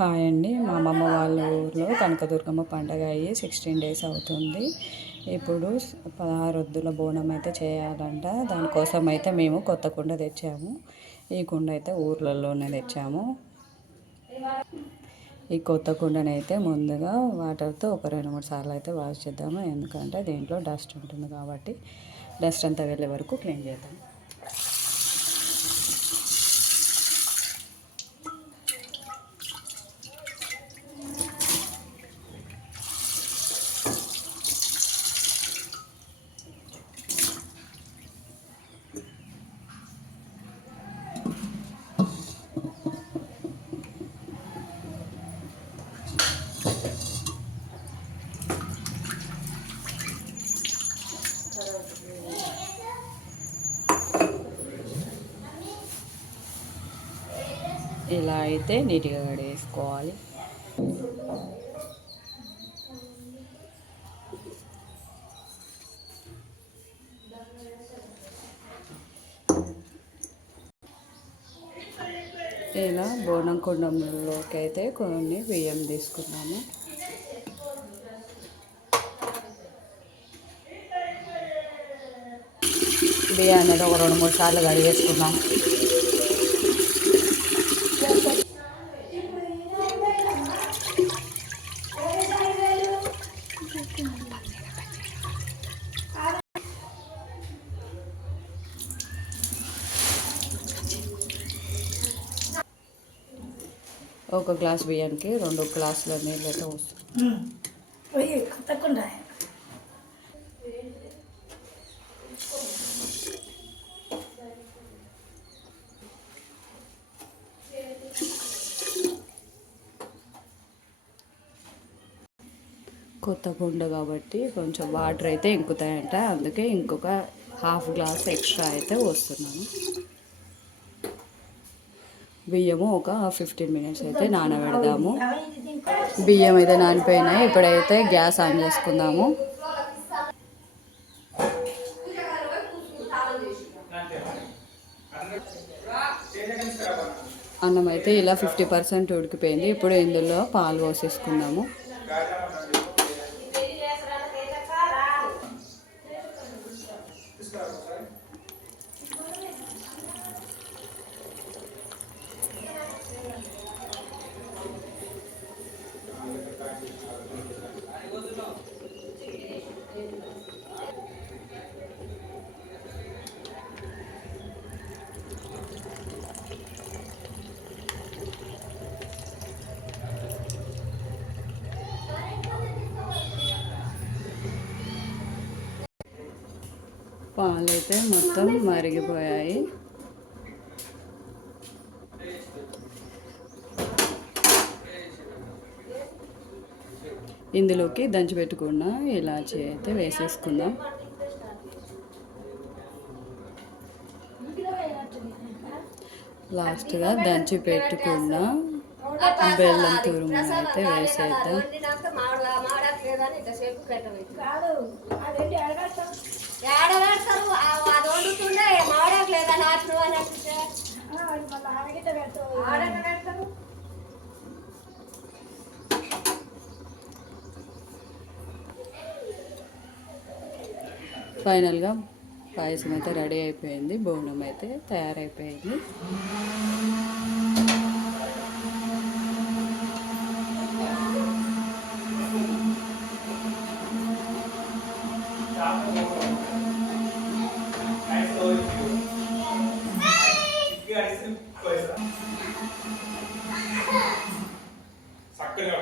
Hi అండి. మా అమ్మమ్మ వాళ్ళ ఊర్లో కనకదుర్గమ్మ పండగ అయ్యి 16 డేస్ అవుతుంది. ఇప్పుడు 16 ఒత్తుల బోనం అయితే చేయాలంట. దానికోసం అయితే మేము కొత్త కుండ తెచ్చాము. ఈ కుండ అయితే ఊర్లలోనే తెచ్చాము. ఈ కొత్త కుండనైతే ముందుగా వాటర్తో ఒక 2-3 సార్లు అయితే వాష్ చేద్దాము. ఎందుకంటే దీంట్లో డస్ట్ ఉంటుంది కాబట్టి డస్ట్ అంతా వెళ్ళే వరకు క్లీన్ చేద్దాం. ఇలా అయితే నీట్గా కడిగేసుకోవాలి. ఇలా బోనం కుండంలోకి అయితే కొన్ని బియ్యం తీసుకున్నాము. బియ్యాన్ని ఒక 2-3 సార్లు కడిగేసుకున్నాం. ఒక గ్లాస్ బియ్యానికి 2 గ్లాసుల నీళ్ళు అయితే వస్తుంది. కొత్త కుండ కాబట్టి కొంచెం వాటర్ అయితే ఇంకుతాయంట. అందుకే ఇంకొక హాఫ్ గ్లాస్ ఎక్స్ట్రా అయితే వస్తున్నాను. బియ్యము ఒక 15 మినిట్స్ అయితే నానబెడదాము. బియ్యం అయితే నానిపోయినాయి. ఇప్పుడైతే గ్యాస్ ఆన్ చేసుకుందాము. అన్నం అయితే ఇలా 50% ఉడికిపోయింది. ఇప్పుడు ఇందులో పాలు పోసేసుకుందాము. పాలు అయితే మొత్తం మరిగిపోయాయి. ఇందులోకి దంచి పెట్టుకున్న ఇలాచీ అయితే వేసేసుకుందాం. లాస్ట్గా దంచి పెట్టుకున్న బెల్లం తురుము అయితే వేసేద్దాం. ఫైనల్గా పాయసం అయితే రెడీ అయిపోయింది. బోనం అయితే తయారైపోయింది. చక్కగా